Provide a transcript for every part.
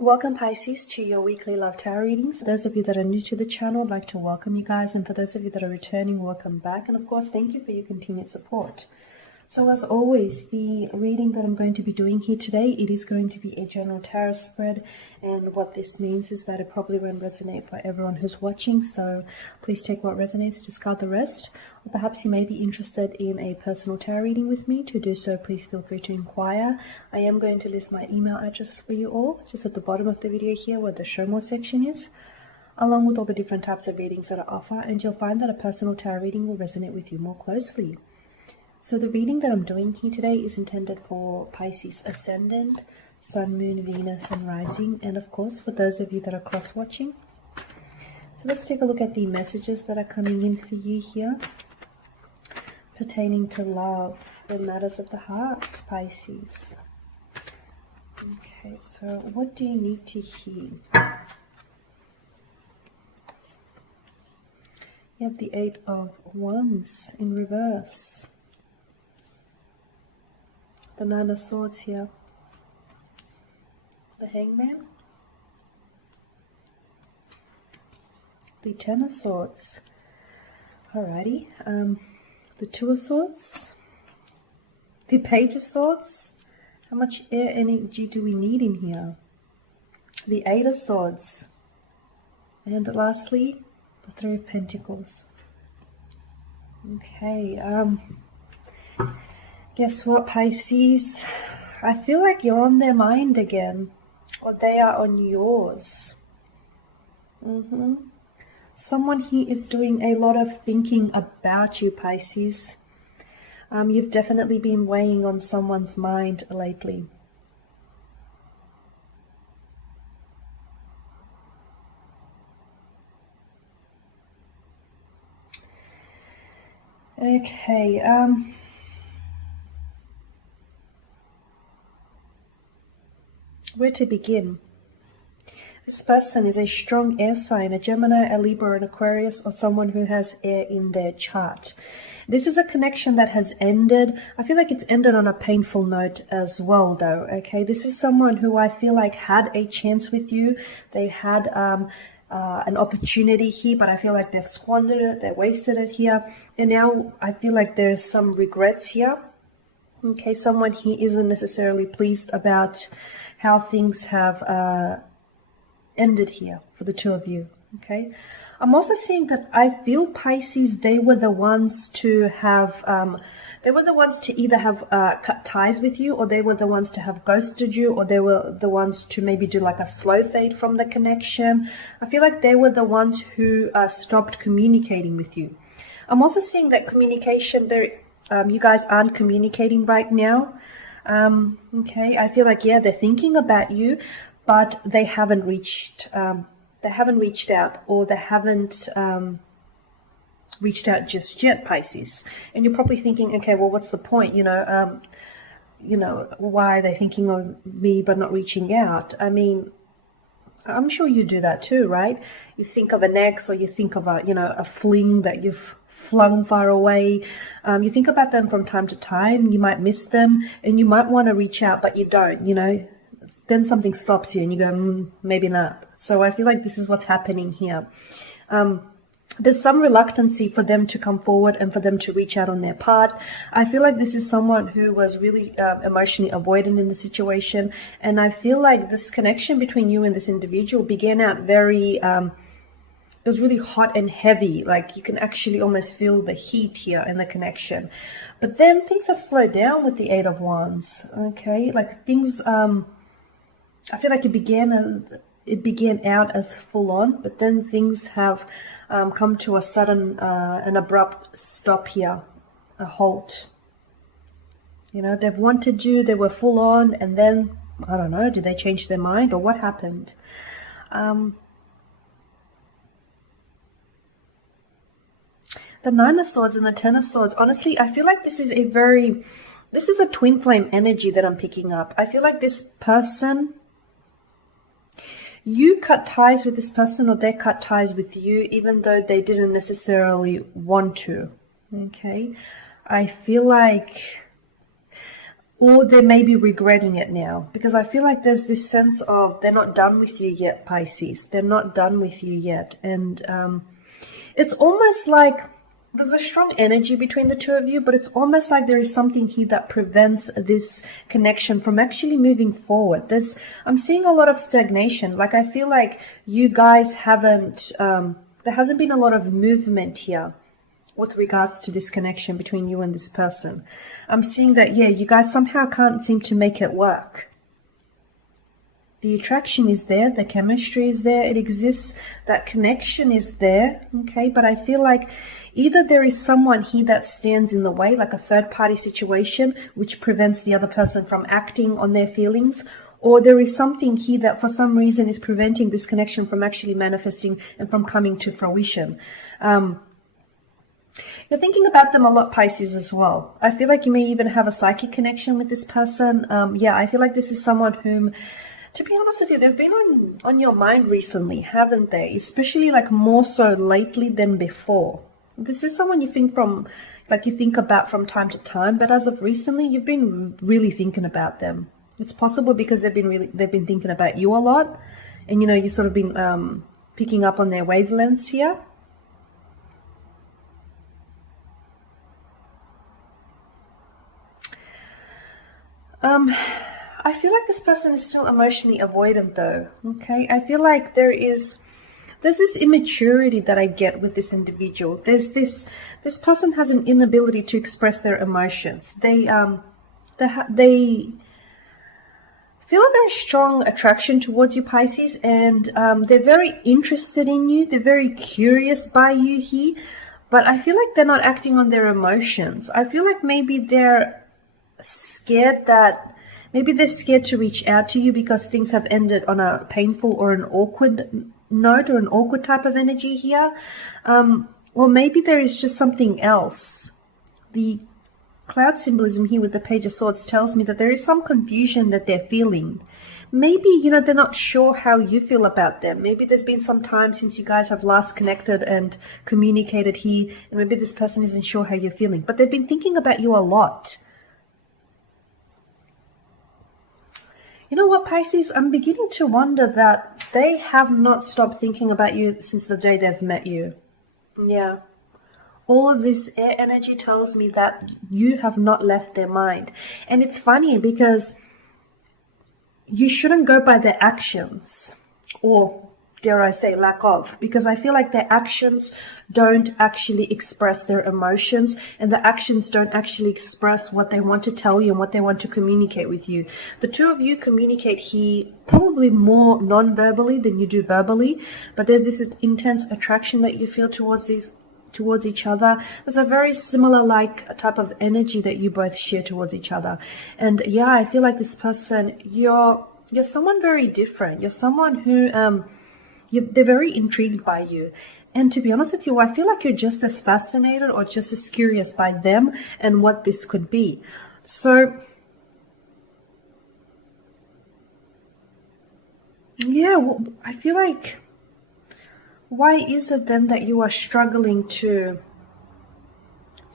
Welcome Pisces to your weekly love tarot readings. For those of you that are new to the channel, I'd like to welcome you guys, and for those of you that are returning, welcome back, and of course thank you for your continued support. So as always, the reading that I'm going to be doing here today, it is going to be a general tarot spread, and what this means is that it probably won't resonate for everyone who's watching, so please take what resonates, discard the rest. Or perhaps you may be interested in a personal tarot reading with me. To do so, please feel free to inquire. I am going to list my email address for you all just at the bottom of the video here where the show more section is, along with all the different types of readings that I offer, and you'll find that a personal tarot reading will resonate with you more closely. So the reading that I'm doing here today is intended for Pisces Ascendant, Sun, Moon, Venus, and Rising, and of course for those of you that are cross-watching. So let's take a look at the messages that are coming in for you here, pertaining to love and matters of the heart, Pisces. Okay, so what do you need to hear? You have the Eight of Wands in reverse. The Nine of Swords here. The Hangman. The Ten of Swords. Alrighty. The Two of Swords. The Page of Swords. How much air energy do we need in here? The Eight of Swords. And lastly, the Three of Pentacles. Okay, guess what, Pisces? I feel like you're on their mind again, or they are on yours. Someone here is doing a lot of thinking about you, Pisces. You've definitely been weighing on someone's mind lately. Okay, where to begin? This person is a strong air sign, a Gemini, a Libra, an Aquarius, or someone who has air in their chart. This is a connection that has ended. I feel like it's ended on a painful note as well, though, okay? This is someone who I feel like had a chance with you. They had an opportunity here, but I feel like they've squandered it, they wasted it here. And now I feel like there's some regrets here. Okay, someone here isn't necessarily pleased about how things have ended here for the two of you. Okay, I'm also seeing that I feel, Pisces, they were the ones to have either have cut ties with you, or they were the ones to have ghosted you, or they were the ones to maybe do like a slow fade from the connection. I feel like they were the ones who stopped communicating with you. I'm also seeing that communication there, you guys aren't communicating right now. Okay, I feel like, yeah, they're thinking about you, but they haven't reached out, or they haven't reached out just yet, Pisces. And you're probably thinking, okay, well, what's the point? Why are they thinking of me but not reaching out? I mean, I'm sure you do that too, right? You think of an ex, or you think of a fling that you've flung far away. You think about them from time to time. You might miss them, and you might want to reach out, but you don't, Then something stops you and you go, maybe not. So I feel like this is what's happening here. There's some reluctancy for them to come forward and for them to reach out on their part. I feel like this is someone who was really emotionally avoidant in the situation. And I feel like this connection between you and this individual began out very, it was really hot and heavy. Like you can actually almost feel the heat here in the connection. But then things have slowed down with the Eight of Wands. Okay, like things, I feel like it began out as full on, but then things have come to a sudden, an abrupt stop here, a halt. They've wanted you, they were full on, and then, I don't know, did they change their mind, or what happened? The Nine of Swords and the Ten of Swords, honestly, I feel like this is a twin flame energy that I'm picking up. I feel like this person, you cut ties with this person, or they cut ties with you, even though they didn't necessarily want to. Okay, I feel like or they may be regretting it now, because I feel like there's this sense of they're not done with you yet, Pisces. They're not done with you yet. And it's almost like there's a strong energy between the two of you, but it's almost like there is something here that prevents this connection from actually moving forward. I'm seeing a lot of stagnation. Like, I feel like you guys haven't, there hasn't been a lot of movement here with regards to this connection between you and this person. I'm seeing that, yeah, you guys somehow can't seem to make it work. The attraction is there, the chemistry is there, it exists, that connection is there, okay? But I feel like either there is someone here that stands in the way, like a third-party situation, which prevents the other person from acting on their feelings, or there is something here that for some reason is preventing this connection from actually manifesting and from coming to fruition. You're thinking about them a lot, Pisces, as well. I feel like you may even have a psychic connection with this person. Yeah, I feel like this is someone whom, to be honest with you, they've been on your mind recently, haven't they? Especially like more so lately than before. This is someone you think about from time to time, but as of recently, you've been really thinking about them. It's possible because they've been thinking about you a lot, and you've sort of been picking up on their wavelengths here. I feel like this person is still emotionally avoidant though, okay? I feel like there's this immaturity that I get with this individual. This person has an inability to express their emotions. They feel a very strong attraction towards you, Pisces, and they're very interested in you. They're very curious by you here, but I feel like they're not acting on their emotions. I feel like maybe they're scared to reach out to you because things have ended on a painful or an awkward note, or an awkward type of energy here. Or maybe there is just something else. The cloud symbolism here with the Page of Swords tells me that there is some confusion that they're feeling. Maybe, they're not sure how you feel about them. Maybe there's been some time since you guys have last connected and communicated here, and maybe this person isn't sure how you're feeling. But they've been thinking about you a lot. You know what, Pisces? I'm beginning to wonder that they have not stopped thinking about you since the day they've met you. Yeah. All of this air energy tells me that you have not left their mind. And it's funny because you shouldn't go by their actions, or dare I say lack of, because I feel like their actions don't actually express their emotions, and the actions don't actually express what they want to tell you and what they want to communicate with you. The two of you communicate here probably more non-verbally than you do verbally, but there's this intense attraction that you feel towards each other. There's a very similar type of energy that you both share towards each other. And yeah, I feel like this person, you're someone very different. You're someone who they're very intrigued by you. And to be honest with you, I feel like you're just as fascinated or just as curious by them and what this could be. So yeah, well, I feel like, why is it then that you are struggling to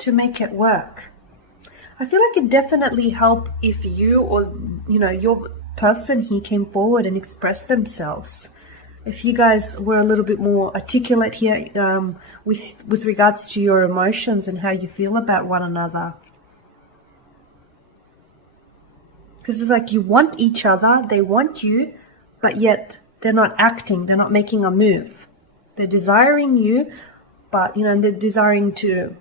make it work? I feel like it definitely help if you or your person here came forward and expressed themselves. If you guys were a little bit more articulate here with regards to your emotions and how you feel about one another. Because it's like you want each other, they want you, but yet they're not acting, they're not making a move. They're desiring you, but they're desiring to,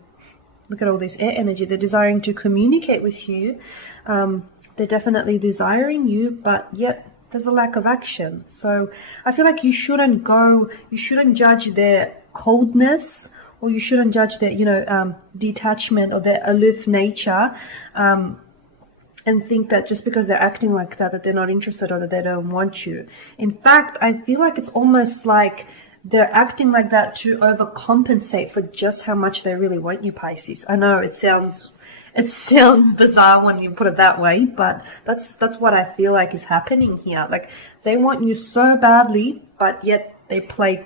look at all this air energy, they're desiring to communicate with you. They're definitely desiring you, but yet there's a lack of action. So I feel like you shouldn't judge their coldness, or you shouldn't judge their, detachment or their aloof nature, and think that just because they're acting like that they're not interested or that they don't want you. In fact, I feel like it's almost like they're acting like that to overcompensate for just how much they really want you, Pisces. I know it sounds bizarre when you put it that way, but that's what I feel like is happening here. Like, they want you so badly, but yet they play,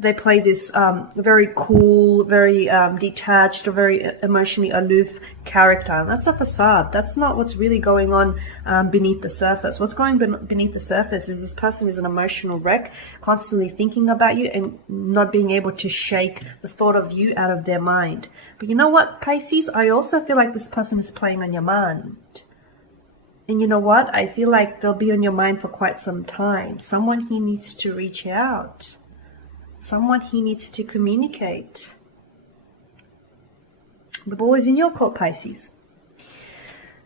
they play this very cool, very detached, or very emotionally aloof character. And that's a facade. That's not what's really going on beneath the surface. What's going beneath the surface is this person is an emotional wreck, constantly thinking about you and not being able to shake the thought of you out of their mind. But you know what, Pisces? I also feel like this person is playing on your mind. And you know what? I feel like they'll be on your mind for quite some time. Someone he needs to reach out. Someone he needs to communicate. The ball is in your court, Pisces.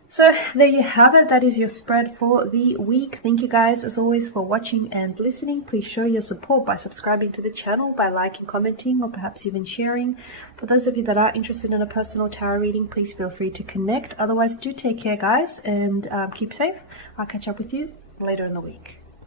So there you have it. That is your spread for the week. Thank you guys as always for watching and listening. Please show your support by subscribing to the channel, by liking, commenting, or perhaps even sharing. For those of you that are interested in a personal tarot reading, please feel free to connect. Otherwise, do take care, guys, and keep safe. I'll catch up with you later in the week.